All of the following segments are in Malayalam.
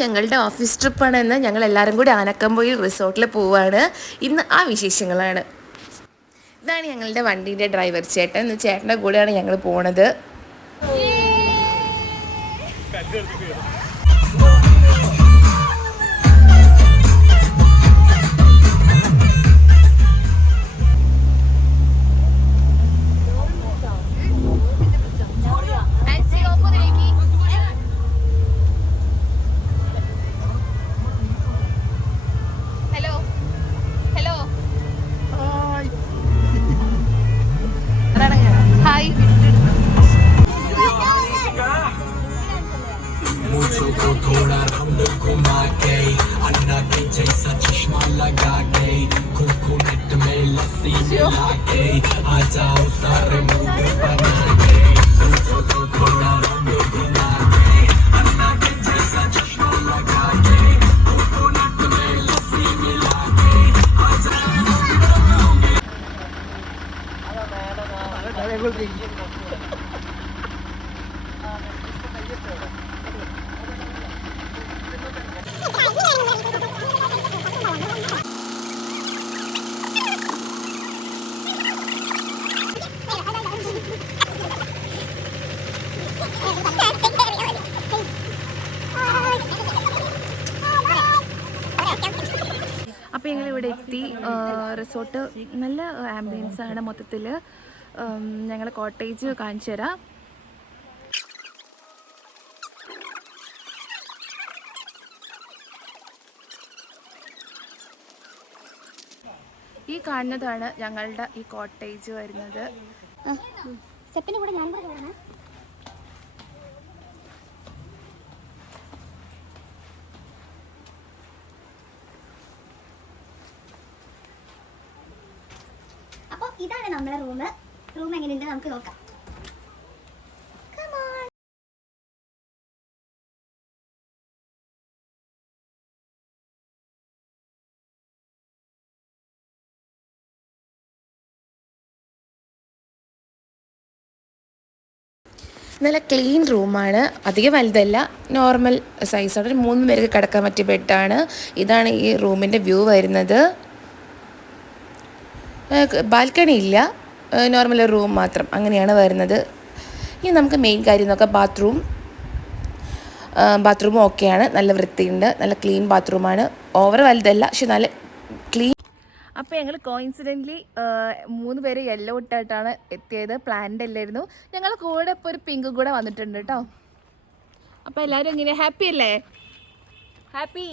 ഞങ്ങളുടെ ഓഫീസ് ട്രിപ്പാണെന്ന് ഞങ്ങൾ എല്ലാവരും കൂടി ആനക്കംപോയിൽ റിസോർട്ടിൽ പോവുകയാണ്. ഇന്ന് ആ വിശേഷങ്ങളാണ്. ഇതാണ് ഞങ്ങളുടെ വണ്ടീൻ്റെ ഡ്രൈവർ ചേട്ടൻ. ചേട്ടൻ്റെ കൂടെയാണ് ഞങ്ങൾ പോണത്. थोड़ा राउंड घुमा के अन्ना के जैसा चश्मा लगा के कोकोनट में लस्सी मिला के आ जाओ सारे मूड बना के थोड़ा राउंड घुमा के अन्ना के जैसा चश्मा लगा के कोकोनट में लस्सी मिला के आ जाओ. അപ്പോൾ ഞങ്ങളിവിടെ എത്തി. റിസോർട്ട് നല്ല ആംബിയൻസ് ആണ് മൊത്തത്തിൽ. ഞങ്ങൾ കോട്ടേജ് കാണിച്ചു തരാം. ഈ കാണുന്നതാണ് ഞങ്ങളുടെ ഈ കോട്ടേജ് വരുന്നത്. അപ്പോൾ ഇതാണ് നമ്മുടെ റൂം എങ്ങനെയുണ്ട് നമുക്ക് നോക്കാം. നല്ല ക്ലീൻ റൂമാണ്. അധികം വലുതല്ല, നോർമൽ സൈസാണ്. ഒരു 3 പേർക്ക് കിടക്കാൻ പറ്റിയ ബെഡാണ്. ഇതാണ് ഈ റൂമിൻ്റെ വ്യൂ വരുന്നത്. ബാൽക്കണി ഇല്ല, നോർമൽ റൂം മാത്രം, അങ്ങനെയാണ് വരുന്നത്. ഇനി നമുക്ക് മെയിൻ കാര്യം നോക്കാം. ബാത്റൂമും ഓക്കെയാണ്, നല്ല വൃത്തിയുണ്ട്, നല്ല ക്ലീൻ ബാത്റൂമാണ്. ഓവർ വലുതല്ല, പക്ഷെ നല്ല ക്ലീൻ. അപ്പോൾ ഞങ്ങൾ കോയിൻസിഡൻ്റ്ലി 3 പേര് യെല്ലോ ഇട്ടായിട്ടാണ് എത്തിയത്. പ്ലാൻഡ് അല്ലായിരുന്നു. ഞങ്ങൾ കൂടെ ഇപ്പോൾ ഒരു പിങ്ക് കൂടെ വന്നിട്ടുണ്ട് കേട്ടോ. അപ്പോൾ എല്ലാവരും ഇങ്ങനെ ഹാപ്പി അല്ലേ? ഹാപ്പി.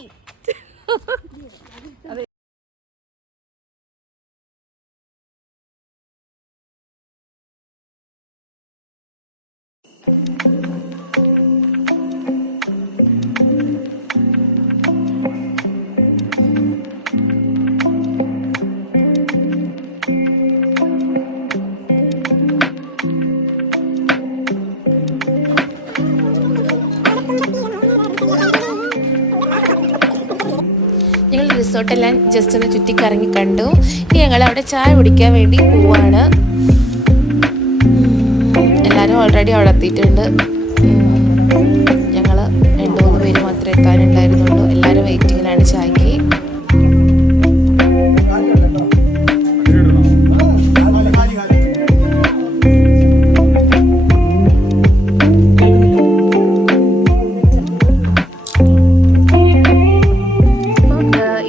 ഞങ്ങൾ റിസോർട്ടെല്ലാം ജസ്റ്റ് ഒന്ന് ചുറ്റിക്കറങ്ങി കണ്ടു. ഇനി ഞങ്ങൾ അവിടെ ചായ കുടിക്കാൻ വേണ്ടി പോവാണ്. എല്ലാവരും ഓൾറെഡി അവിടെ എത്തിയിട്ടുണ്ട്. ഞങ്ങൾ 2-3 പേര് മാത്രമേ എത്താനുണ്ടായിരുന്നുള്ളൂ. എല്ലാവരും വെയിറ്റിങ്ങിലാണ് ചായക്ക്.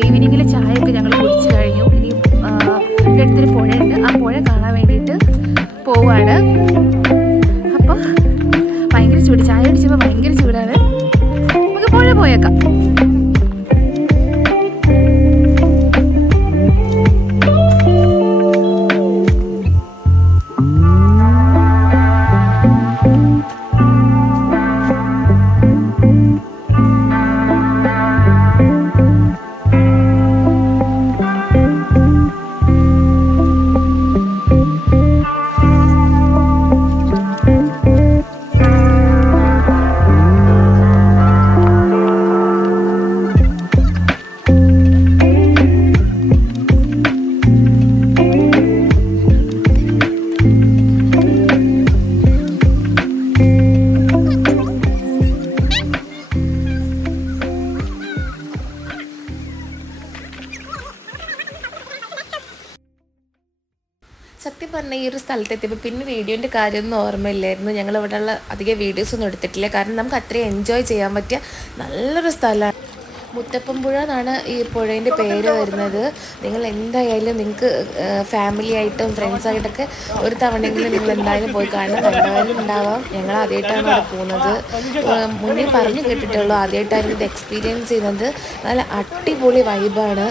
ഈവനിങ്ങിൽ ചായയൊക്കെ ഞങ്ങൾ കുടിച്ചു കഴിഞ്ഞു. ഇനി ഇവിടെ അടുത്തൊരു പുഴയുണ്ട്, ആ പുഴ കാണാൻ വേണ്ടിയിട്ട് പോവാണ്. അപ്പോൾ ഭയങ്കര ചൂട്, ചായ കുടിച്ചപ്പോൾ ഭയങ്കര ചൂടാണ്. നമുക്ക് പുഴ പോയേക്കാം. പറഞ്ഞാൽ ഈ ഒരു സ്ഥലത്തെത്തിയപ്പോൾ പിന്നെ വീഡിയോൻ്റെ കാര്യമൊന്നും ഓർമ്മയില്ലായിരുന്നു. ഞങ്ങൾ ഇവിടെയുള്ള അധികം വീഡിയോസൊന്നും എടുത്തിട്ടില്ല. കാരണം നമുക്ക് അത്രയും എൻജോയ് ചെയ്യാൻ പറ്റിയ നല്ലൊരു സ്ഥലമാണ്. മുത്തപ്പൻപുഴ എന്നാണ് ഈ പുഴേൻ്റെ പേര് വരുന്നത്. നിങ്ങൾ എന്തായാലും നിങ്ങൾക്ക് ഫാമിലി ആയിട്ടും ഫ്രണ്ട്സായിട്ടൊക്കെ ഒരു തവണയെങ്കിലും നിങ്ങൾ എന്തായാലും പോയി കാണണം. കണ്ടവരും ഉണ്ടാവാം. ഞങ്ങൾ ആദ്യമായിട്ടാണ് അവിടെ പോകുന്നത്. മുന്നേ പറഞ്ഞു കേട്ടിട്ടുള്ളൂ, ആദ്യമായിട്ടായിരുന്നു ഇത് എക്സ്പീരിയൻസ് ചെയ്യുന്നത്. നല്ല അടിപൊളി വൈബാണ്.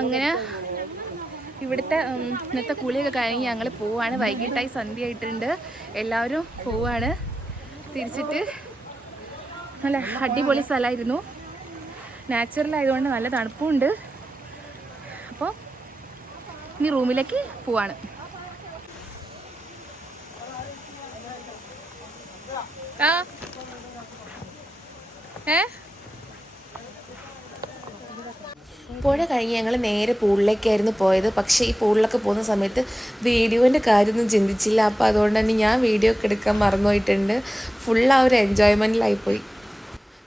അങ്ങനെ ഇവിടുത്തെ ഇന്നത്തെ കുളിയൊക്കെ കഴിഞ്ഞ് ഞങ്ങൾ പോവാണ്. വൈകിട്ടായി സന്ധ്യ ആയിട്ടുണ്ട്. എല്ലാവരും പോവാണ്. തിരിച്ചിട്ട് നല്ല അടിപൊളി സ്ഥലമായിരുന്നു. നാച്ചുറലായതുകൊണ്ട് നല്ല തണുപ്പുമുണ്ട്. അപ്പോൾ ഇനി റൂമിലേക്ക് പോവാണ്. പുഴ കഴിഞ്ഞ് ഞങ്ങൾ നേരെ പൂളിലേക്കായിരുന്നു പോയത്. പക്ഷേ ഈ പൂളിലൊക്കെ പോകുന്ന സമയത്ത് വീഡിയോൻ്റെ കാര്യമൊന്നും ചിന്തിച്ചില്ല. അപ്പോൾ അതുകൊണ്ട് തന്നെ ഞാൻ വീഡിയോ ഒക്കെ എടുക്കാൻ മറന്നുപോയിട്ടുണ്ട്. ഫുൾ ആ ഒരു എൻജോയ്മെൻറ്റിലായിപ്പോയി.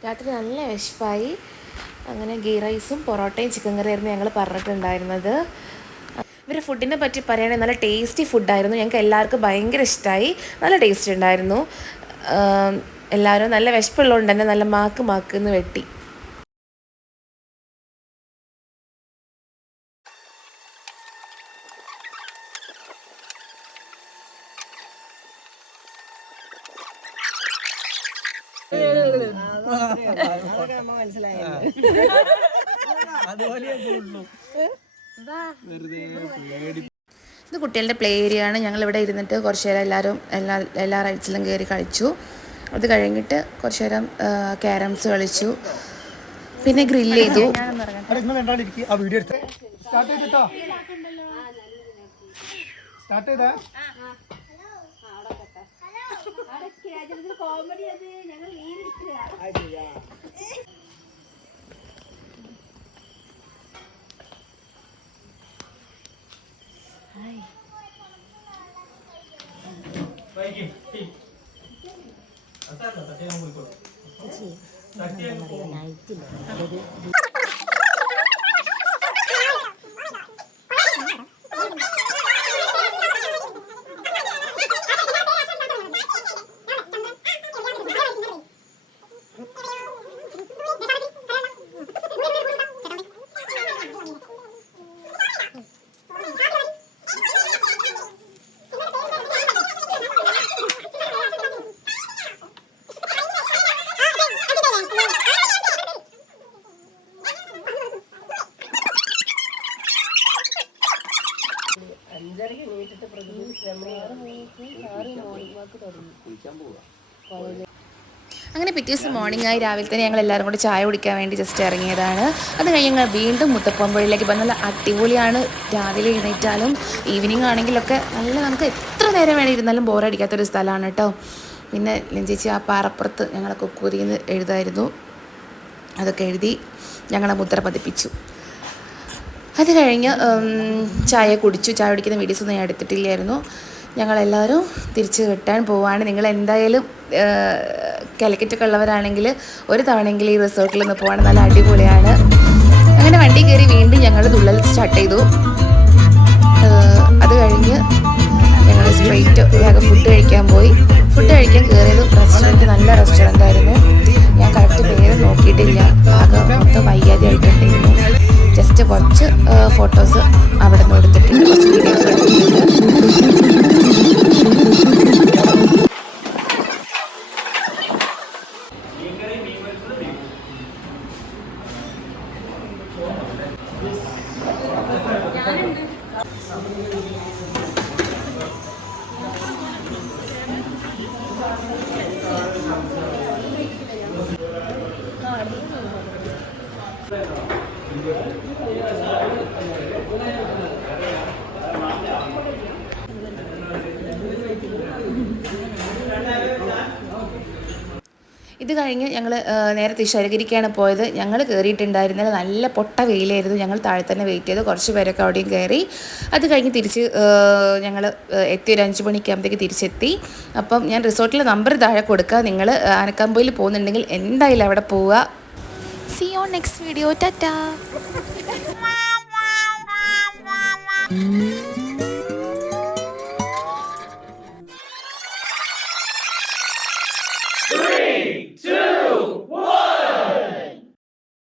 രാത്രി നല്ല വിശപ്പായി. അങ്ങനെ ഗീ റൈസും പൊറോട്ടയും ചിക്കൻ കറിയായിരുന്നു ഞങ്ങൾ പറഞ്ഞിട്ടുണ്ടായിരുന്നത്. ഇവരുടെ ഫുഡിനെ പറ്റി പറയുകയാണെങ്കിൽ നല്ല ടേസ്റ്റി ഫുഡായിരുന്നു. ഞങ്ങൾക്ക് എല്ലാവർക്കും ഭയങ്കര ഇഷ്ടമായി. നല്ല ടേസ്റ്റ് ഉണ്ടായിരുന്നു. എല്ലാവരും നല്ല വിശപ്പുള്ളതുകൊണ്ട് തന്നെ നല്ല മാക്ക് വെട്ടി. ഇത് കുട്ടികളുടെ പ്ലേ ഏരിയ ആണ്. ഞങ്ങളിവിടെ ഇരുന്നിട്ട് കുറച്ച് നേരം എല്ലാ റൈഡ്സിലും കയറി കളിച്ചു. അത് കഴിഞ്ഞിട്ട് കുറച്ച് നേരം ക്യാരംസ് കളിച്ചു. പിന്നെ ഗ്രില്ല് ചെയ്തു. അങ്ങനെ പിറ്റേ ദിവസം മോർണിംഗ് ആയി. രാവിലെ തന്നെ ഞങ്ങൾ എല്ലാവരും കൂടി ചായ കുടിക്കാൻ വേണ്ടി ജസ്റ്റ് ഇറങ്ങിയതാണ്. അത് കഴിഞ്ഞ് ഞങ്ങൾ വീണ്ടും മുത്തപ്പൻപുഴയിലേക്ക് പോയി. നല്ല അടിപൊളിയാണ്. രാവിലെ എഴുന്നേറ്റാലും ഈവനിങ് ആണെങ്കിലൊക്കെ നല്ല നമുക്ക് എത്ര നേരം വേണേൽ ഇരുന്നാലും ബോറടിക്കാത്തൊരു സ്ഥലമാണ് കേട്ടോ. പിന്നെ ലെഞ്ചേച്ചി ആ പാറപ്പുറത്ത് ഞങ്ങളെ കുക്കൂരിന്ന് എഴുതായിരുന്നു. അതൊക്കെ എഴുതി ഞങ്ങളെ മുദ്ര പതിപ്പിച്ചു. അത് കഴിഞ്ഞ് ചായ കുടിച്ചു. ചായ കുടിക്കുന്ന വീഡിയോസൊന്നും ഞാൻ എടുത്തിട്ടില്ലായിരുന്നു. ഞങ്ങളെല്ലാവരും തിരിച്ച് റിട്ടേൺ പോവാണ്. നിങ്ങൾ എന്തായാലും കാലിക്കറ്റൊക്കെ ഉള്ളവരാണെങ്കിൽ ഒരു തവണയെങ്കിലും ഈ റിസോർട്ടിൽ നിന്ന് പോവാണ്. നല്ല അടിപൊളിയാണ്. അങ്ങനെ വണ്ടി കയറി വീണ്ടും ഞങ്ങൾ തുള്ളൽ സ്റ്റാർട്ട് ചെയ്തു. അത് കഴിഞ്ഞ് ഞങ്ങൾ സ്ട്രെയിറ്റ് വേഗം ഫുഡ് കഴിക്കാൻ പോയി. ഫുഡ് കഴിക്കാൻ കയറിയത് റെസ്റ്റോറൻറ്റ്, നല്ല റെസ്റ്റോറൻ്റ് ആയിരുന്നു. ഞാൻ കറക്റ്റ് പേര് നോക്കിയിട്ടില്ല. ആകെ മൊത്തം വയ്യാതെ ആയിട്ടുണ്ടായിരുന്നു. ജസ്റ്റ് കുറച്ച് ഫോട്ടോസ് അവിടെ നിന്ന് എടുത്തിട്ടുണ്ട്, കുറച്ച് വീഡിയോസ് എടുത്തിട്ടുണ്ട്. ഇത് കഴിഞ്ഞ് ഞങ്ങൾ നേരെ തൃശ്ശൂരിക്കാണ് പോയത്. ഞങ്ങൾ കയറിയിട്ടുണ്ടായിരുന്നത് നല്ല പൊട്ട വെയിലായിരുന്നു. ഞങ്ങൾ താഴെ തന്നെ വെയിറ്റ് ചെയ്തു. കുറച്ച് പേരൊക്കെ അവിടെയും കയറി. അത് കഴിഞ്ഞ് തിരിച്ച് ഞങ്ങൾ എത്തി ഒരു 5 മണിക്കാകുമ്പോഴത്തേക്ക് തിരിച്ചെത്തി. അപ്പം ഞാൻ റിസോർട്ടിലെ നമ്പർ താഴെ കൊടുക്കുക. നിങ്ങൾ ആനക്കാമ്പൊയിൽ പോകുന്നുണ്ടെങ്കിൽ എന്തായാലും അവിടെ പോവുക. See you on next video. Ta-ta.